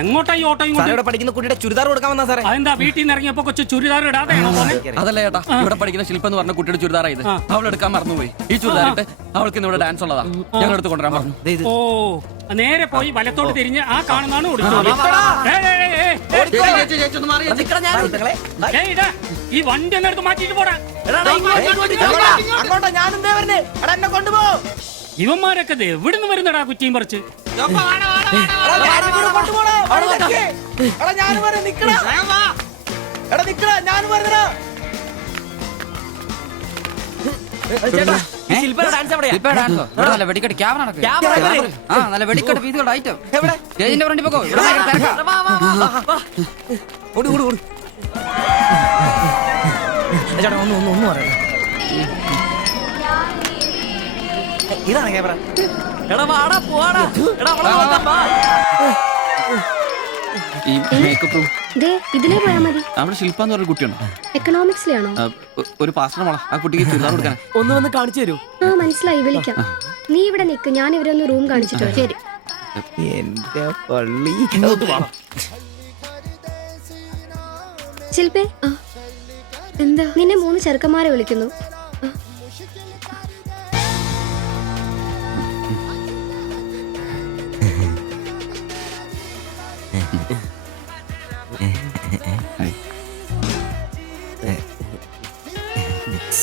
എങ്ങോട്ടാ ഈ ഓട്ടോയും പഠിക്കുന്ന കുട്ടിയുടെ ചുരിദാർ കൊടുക്കാൻ വന്നാ സാറേ. അതെന്താ വീട്ടിൽ നിന്ന് ഇറങ്ങിയപ്പോ കൊച്ചു ചുരിദാർ ഇടാതെ? അതല്ല ചേട്ടാ, ഇവിടെ പഠിക്കുന്ന ശില്പ എന്ന് പറഞ്ഞ കുട്ടിയുടെ ചുരിദാറായത്. അവൾ എടുക്കാൻ മറന്നുപോയി. ഈ ചുരിദാറിട്ട് അവൾക്ക് ഇവിടെ ഡാൻസ് ഉള്ളതാ, ഞങ്ങൾ എടുത്ത് കൊണ്ടുവരാൻ പറഞ്ഞു. ഓ, നേരെ പോയി വലത്തോട്ട് തിരിഞ്ഞ് ആ കാണുന്നതാണ് ഈ വണ്ടി എന്നെടുത്ത് മാറ്റിട്ട് പോടാ. ഇവന്മാരൊക്കെ എവിടുന്ന് വരുന്നടാ കുറ്റിയും പറിച്ച്? ഇതാണ് ക്യാമറ. ഇതിലേ പോയാ മതി. അവിടെ ശില്പ എന്ന് പറഞ്ഞ കുട്ടിയുണ്ടോ? എക്കണോമിക്സിലാണോ? ഒരു പാസ്റ്റർ മോളാ, ആ കുട്ടിക്ക് ചുരിദാർ കൊടുക്കാൻ. ഒന്ന് വന്ന് കാണിച്ചു തരൂ. ആ മനസ്സിലായി, വിളിക്കാം. നീ ഇവിടെ നിക്ക്, ഞാൻ ഇവരെ ഒന്ന് റൂം കാണിച്ചിട്ട് വരാം. ശരി. എന്റെ പള്ളി. ശില്പേ, എന്താ? നിന്നെ 3 ചെറുക്കന്മാരെ വിളിക്കുന്നു.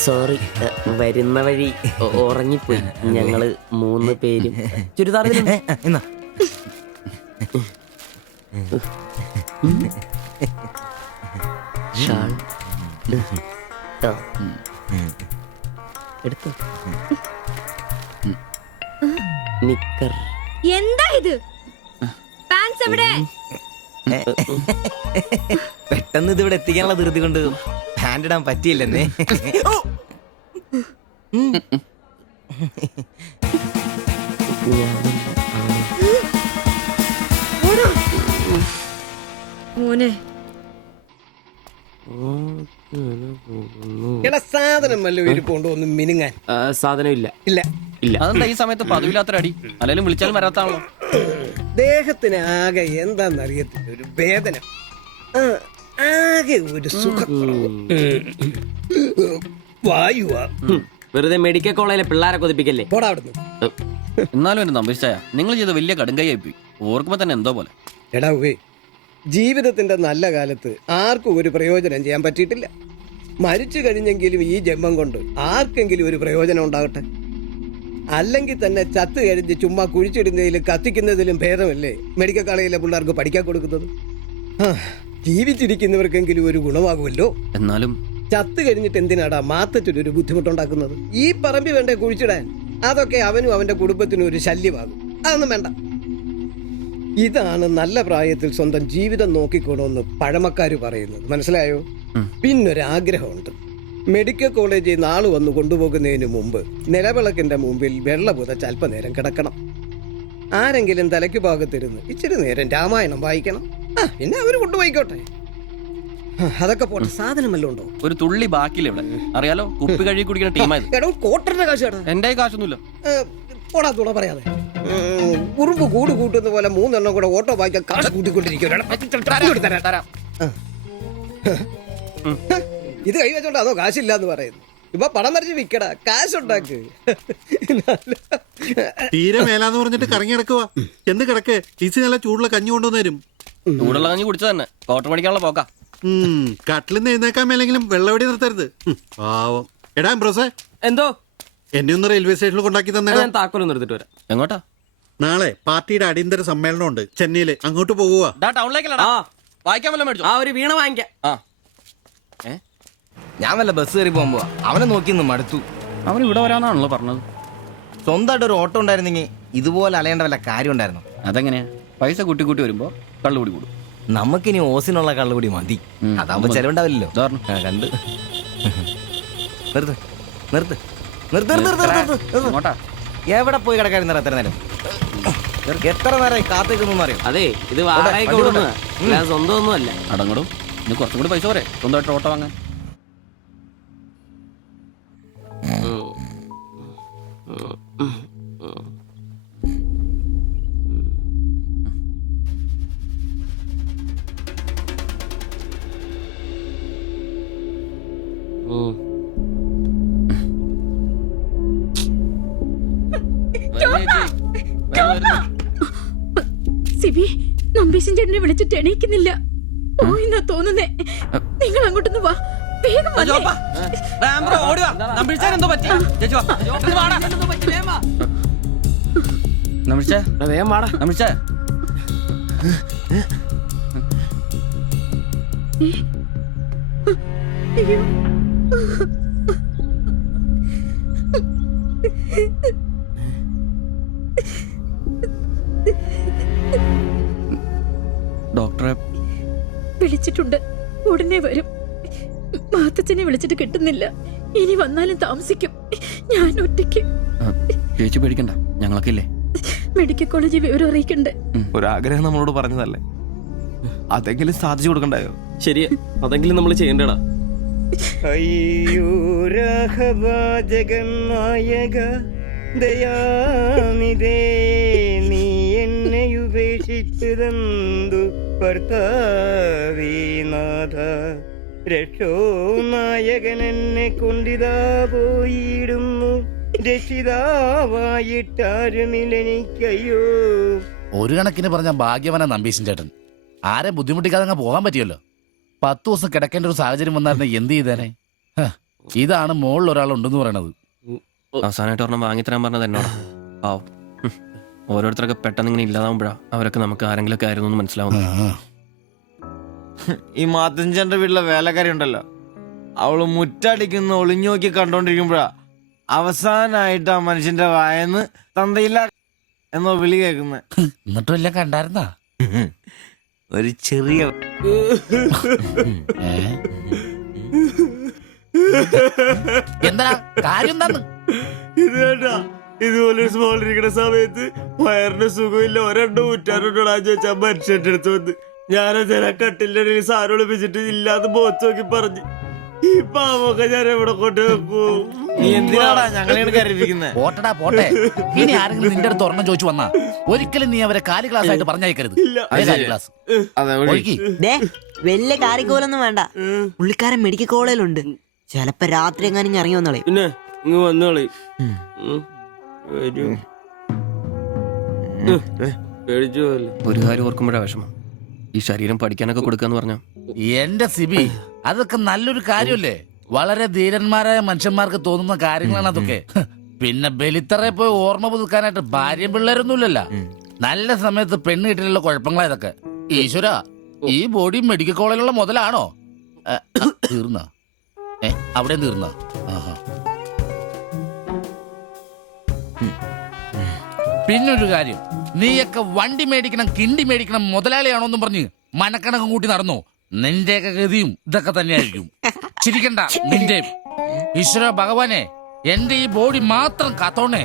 സോറി, വരുന്ന വഴി ഉറങ്ങിപ്പോയി. ഞങ്ങള് 3 പേരും ചുരിദാർ എന്നാ ഷാൾ എടുത്തു. നിക്കർ. എന്താ ഇത്? പാൻസ് എവിടെ? പെട്ടെന്ന് ഇത് ഇവിടെ എത്തിക്കാനുള്ള ധൃതി കൊണ്ട് പാന്റ് ഇടാൻ പറ്റിയില്ലെന്നേ. മോനെ, സാധനം വല്ല ഇരിപ്പുണ്ടോ? ഒന്നും മിനുങ്ങാൻ സാധനം ഇല്ല. ഇല്ല ഇല്ല. അതെന്താ ഈ സമയത്ത് പതിവില്ലാത്തൊരു അടി? അല്ലെങ്കിലും വിളിച്ചാലും വരാത്താണല്ലോ. ദേഹത്തിന് ആകെ എന്താന്നറിയത്തില്ല, ഒരു വേദന, ആകെ ഒരു സുഖം, വായുവാ. വെറുതെ മെഡിക്കൽ കോളേജിലെ പിള്ളേരെ കൊതിപ്പിക്കല്ലേ. പോടാ അവിടുന്ന്. എന്നാലും എന്നെ നമ്പിച്ചായ, നിങ്ങൾ ചെയ്ത വലിയ കടുങ്കയായി പോയി. ഓർക്കുമ്പോ തന്നെ എന്തോ പോലെ. എടാ ഉവേ, ജീവിതത്തിന്റെ നല്ല കാലത്ത് ആർക്കും ഒരു പ്രയോജനം ചെയ്യാൻ പറ്റിയിട്ടില്ല. മരിച്ചു കഴിഞ്ഞെങ്കിലും ഈ ജന്മം കൊണ്ട് ആർക്കെങ്കിലും ഒരു പ്രയോജനം ഉണ്ടാകട്ടെ. അല്ലെങ്കിൽ തന്നെ ചത്ത് കഴിഞ്ഞ് ചുമ്മാ കുഴിച്ചിടുന്നതിലും കത്തിക്കുന്നതിലും ഭേദമല്ലേ മെഡിക്കൽ കോളേജിലെ പിള്ളേർക്ക് പഠിക്കാൻ കൊടുക്കുന്നത്? ജീവിച്ചിരിക്കുന്നവർക്കെങ്കിലും ഒരു ഗുണമാകുമല്ലോ. എന്നാലും ചത്ത് കഴിഞ്ഞിട്ട് എന്തിനാടാ മാത്തച്ചൊരു ബുദ്ധിമുട്ടുണ്ടാക്കുന്നത്? ഈ പറമ്പി വേണ്ടേ കുഴിച്ചിടാൻ? അതൊക്കെ അവനും അവന്റെ കുടുംബത്തിനും ഒരു ശല്യമാകും. അതൊന്നും വേണ്ട. ഇതാണ് നല്ല പ്രായത്തിൽ സ്വന്തം ജീവിതം നോക്കിക്കോണമെന്ന് പഴമക്കാര് പറയുന്നത്, മനസ്സിലായോ? പിന്നൊരാഗ്രഹമുണ്ട്. മെഡിക്കൽ കോളേജിൽ നാള് വന്ന് കൊണ്ടുപോകുന്നതിന് മുമ്പ് നിലവിളക്കിന്റെ മുമ്പിൽ വെള്ള പുതച്ച് അല്പനേരം കിടക്കണം. ആരെങ്കിലും തലയ്ക്ക് ഭാഗത്തിരുന്ന് ഇച്ചിരി നേരം രാമായണം വായിക്കണം. പിന്നെ അവര് കൊണ്ടുപോയിക്കോട്ടെ. അതൊക്കെ പോട്ടെ, സാധനം വല്ലതും ഉണ്ടോ? ഒരു തുള്ളി ബാക്കിയില്ല ഇവിടെ. അറിയാലോ, കുപ്പി കഴുകി കുടിക്കുന്ന ടീമായത്. എടോ, കോട്ടറിന്റെ കാശ് കേട്ടോ. എന്റെ കാശൊന്നുമില്ല. പോടാ തുണ പറയാതെ. ഉറുമ്പ് കൂട് കൂട്ടുന്ന പോലെ 3 എണ്ണം കൂടെ ഓട്ടോ വായിക്കാൻ കാശ് കൂട്ടിക്കൊണ്ടിരിക്കും. ഇത് കൈവച്ചോണ്ട് അതോ കാശില്ല എന്ന് പറയുന്നു. ഇപ്പൊ പണം വരച്ച് വിക്കടാ, കാശുണ്ടാക്ക്. തീരെ മേലാന്ന് പറഞ്ഞിട്ട് കറങ്ങി കിടക്കുക. എന്ന് കിടക്ക്, ഈസി നല്ല ചൂടുള്ള കഞ്ഞി കൊണ്ടുവന്ന് തരും. ചൂടുള്ള കഞ്ഞി കുടിച്ചു തന്നെ കോട്ടർ പഠിക്കാനുള്ള പോക്കാ. കട്ടിലിന്ന് എഴുന്നേക്കാൻ മേലെങ്കിലും വെള്ളവടി നിർത്തരുത്. പാവം. എടാ ബ്രോസേ, എന്തോ എന്നെ ഒന്ന് റെയിൽവേ സ്റ്റേഷനിൽ കൊണ്ടാക്കി തന്നെ. താക്കോലൊന്നും എടുത്തിട്ട് വരാം. എങ്ങോട്ടാ? നാളെ പാർട്ടിയുടെ അടിയന്തര സമ്മേളനം ഉണ്ട് ചെന്നൈയില്. അങ്ങോട്ട് പോകുക. ടൗണിലേക്കല്ലടാ, വായിക്കാൻ വല്ല മേടിച്ചു. ഒരു വീണ വാങ്ങിക്കാം. ഞാൻ വല്ല ബസ് കയറി പോകുമ്പോ അവനെ നോക്കി മടുത്തു. അവൻ ഇവിടെ വരാന്നാണല്ലോ പറഞ്ഞത്. സ്വന്തമായിട്ട് ഒരു ഓട്ടോ ഉണ്ടായിരുന്നെങ്കിൽ ഇതുപോലെ അലയേണ്ട വല്ല കാര്യം ഉണ്ടായിരുന്നു. അതെങ്ങനെയാ? പൈസ കൂട്ടി കൂട്ടി വരുമ്പോ കള്ളുകൂടി കൂടും. നമുക്കിനി ഓസിനുള്ള കള്ളുകൂടി മതി. അതാവുമ്പോ ചെലവുണ്ടാവില്ലല്ലോ. കണ്ട് നിർത്ത് നിർത്ത് നിർത്ത് നിർത്ത്. എവിടെ പോയി കിടക്കാരുന്ന എത്ര നേരം? എത്ര നേരമായി കാത്തേക്കൊന്നും അറിയാം. അതെ, ഇത് വാടകയ്ക്ക് കൊടുക്കുന്ന സ്വന്തം ഒന്നും അല്ല. അടങ്ങടും. ഇനി കുറച്ചും കൂടി പൈസ പോരെ സ്വന്തമായിട്ട് ഓട്ടോ വാങ്ങാൻ. സിബി, നമ്പീശൻ ചേട്ടനെ വിളിച്ചിട്ട് എണീക്കുന്നില്ല. പോയിന്നാ തോന്നുന്നേ. നിങ്ങൾ അങ്ങോട്ടൊന്ന് വാ, വേഗം വന്നേ. എന്തോ പറ്റി നമിച്ചേ, വേഗം വാടാ. നമിച്ചേ. അയ്യോ. ഡോക്ടറെ വിളിച്ചിട്ടുണ്ട്, ഉടനെ വരും. മാത്തച്ഛനെ വിളിച്ചിട്ട് കിട്ടുന്നില്ല. ഇനി വന്നാലും താമസിക്കും. ഞാൻ ഒറ്റയ്ക്ക്. ചേച്ചി പേടിക്കണ്ട, ഞങ്ങളൊക്കെ ഇല്ലേ. മെഡിക്കൽ കോളേജിൽ വിവരം അറിയിക്കണ്ടേ? ഒരാഗ്രഹം നമ്മളോട് പറഞ്ഞതല്ലേ, അതെങ്കിലും സാധിച്ചു കൊടുക്കണ്ടായോ? ശരിയാ, അതെങ്കിലും നമ്മൾ ചെയ്യണ്ടടാ. അയ്യോ രാഘവാ ജഗന്നായക ദയാനിധേ, നീ എന്നെ ഉപേക്ഷിച്ചതെന്തു ഭർത്താവീനാഥ. രക്ഷോ നായകൻ എന്നെ കൊണ്ടിതാ പോയിടുന്നു, രക്ഷിതാവായിട്ടാരുമില്ലെനിക്കയ്യോ. ഒരു കണക്കിന് പറഞ്ഞ ഭാഗ്യവന നമ്പീശൻ ചേട്ടൻ. ആരെ ബുദ്ധിമുട്ടിക്കാതെ അങ്ങ് പോകാൻ പറ്റിയല്ലോ. 10 ദിവസം കിടക്കേണ്ട ഒരു സാഹചര്യം വന്നായിരുന്നു എന്ത് ചെയ്തേനെ. ഇതാണ് മുകളിൽ ഒരാളുണ്ടെന്ന് പറയണത്. അവസാനമായിട്ട് ഒരെണ്ണം വാങ്ങിത്തരാൻ പറഞ്ഞത് എന്നോടാ. പാവം. ഓരോരുത്തരൊക്കെ പെട്ടെന്ന് ഇങ്ങനെ ഇല്ലാതാവുമ്പോഴാ അവരൊക്കെ നമുക്ക് ആരെങ്കിലൊക്കെ ആയിരുന്നു എന്ന് മനസ്സിലാവുന്നു. ഈ മാത്തഞ്ചന്റെ വീട്ടിലെ വേലക്കാരി ഉണ്ടല്ലോ, അവള് മുറ്റടിക്കുന്ന ഒളിഞ്ഞു നോക്കി കണ്ടോണ്ടിരിക്കുമ്പോഴാ അവസാനായിട്ട് ആ മനുഷ്യന്റെ വായന്ന് തന്തയില്ല എന്നോ വിളി കേൾക്കുന്നത്. എന്നിട്ടും എല്ലാം കണ്ടായിരുന്നാ? ഒരു ചെറിയ എന്താ കാര്യം? എന്താന്ന് ഇതുപോലെ സ്മോൾ ഇരിക്കുന്ന സമയത്ത് വയറിന് സുഖമില്ല, ഒരെണ്ണം ഊറ്റാറുണ്ടോടാ ചോദിച്ചാ മനുഷ്യന്റെ അടുത്ത് വന്ന് ഞാനതിനെ കട്ടിലിന്റെ ഇടയിൽ സാറ് ഒളിപ്പിച്ചിട്ട് ഇല്ലാതെ ബോത്ത് നോക്കി പറഞ്ഞു. ഈ പാവൊക്കെ ഞാൻ എവിടെ കൊണ്ട് വെക്കൂ? നീ എന്തിനാടാ ഞങ്ങളെയാണ് കരയിപ്പിക്കുന്നത്? പോട്ടടാ പോട്ടെ. ഇനി ആരെങ്കിലും നിന്റെ അടുത്ത് ഒരെണ്ണം ചോദിച്ചു വന്നാ ഒരിക്കലും നീ അവരെ കാലി ക്ലാസ് ആയിട്ട് പറഞ്ഞയക്കരുത്. ക്ലാസ് വലിയ കാരിക്കോലൊന്നും വേണ്ട. പുള്ളിക്കാരൻ മെഡിക്കൽ കോളേജിലുണ്ട്. ചിലപ്പോ രാത്രി എങ്ങാനും ഇറങ്ങി വന്നോളെ. പിന്നെ ഇങ്ങ് വന്നോളി. പേടിച്ചു പോയല്ലേ. ഒരു കാര്യം ഓർക്കുമ്പോഴാ വിഷമം. ഈ ശരീരം പഠിക്കാനൊക്കെ കൊടുക്കാന്ന് പറഞ്ഞാ. എന്റെ സിബി, അതൊക്കെ നല്ലൊരു കാര്യമല്ലേ? വളരെ ധീരന്മാരായ മനുഷ്യന്മാർക്ക് തോന്നുന്ന കാര്യങ്ങളാണ് അതൊക്കെ. പിന്നെ ബലിത്തറയെ പോയി ഓർമ്മ പുതുക്കാനായിട്ട് ഭാര്യയും പിള്ളേരൊന്നുമില്ലല്ലോ. നല്ല സമയത്ത് പെണ്ണ് കിട്ടിയുള്ള കുഴപ്പങ്ങളാ ഇതൊക്കെ. ഈശ്വര, ഈ ബോഡി മെഡിക്കൽ കോളേജിലുള്ള മുതലാണോ? തീർന്ന അവിടെ തീർന്ന. പിന്നൊരു കാര്യം, നീയൊക്കെ വണ്ടി മേടിക്കണം, കിണ്ടി മേടിക്കണം, മുതലാളിയാണോന്നും പറഞ്ഞ് മനക്കണക്കം കൂട്ടി നടന്നു. നിന്റെയൊക്കെ ഗതിയും ഇതൊക്കെ തന്നെയായിരിക്കും. ചിരിക്കണ്ട നിന്റെ. ഈശ്വര ഭഗവാനെ, എന്റെ ഈ ബോഡി മാത്രം കാത്തോണേ.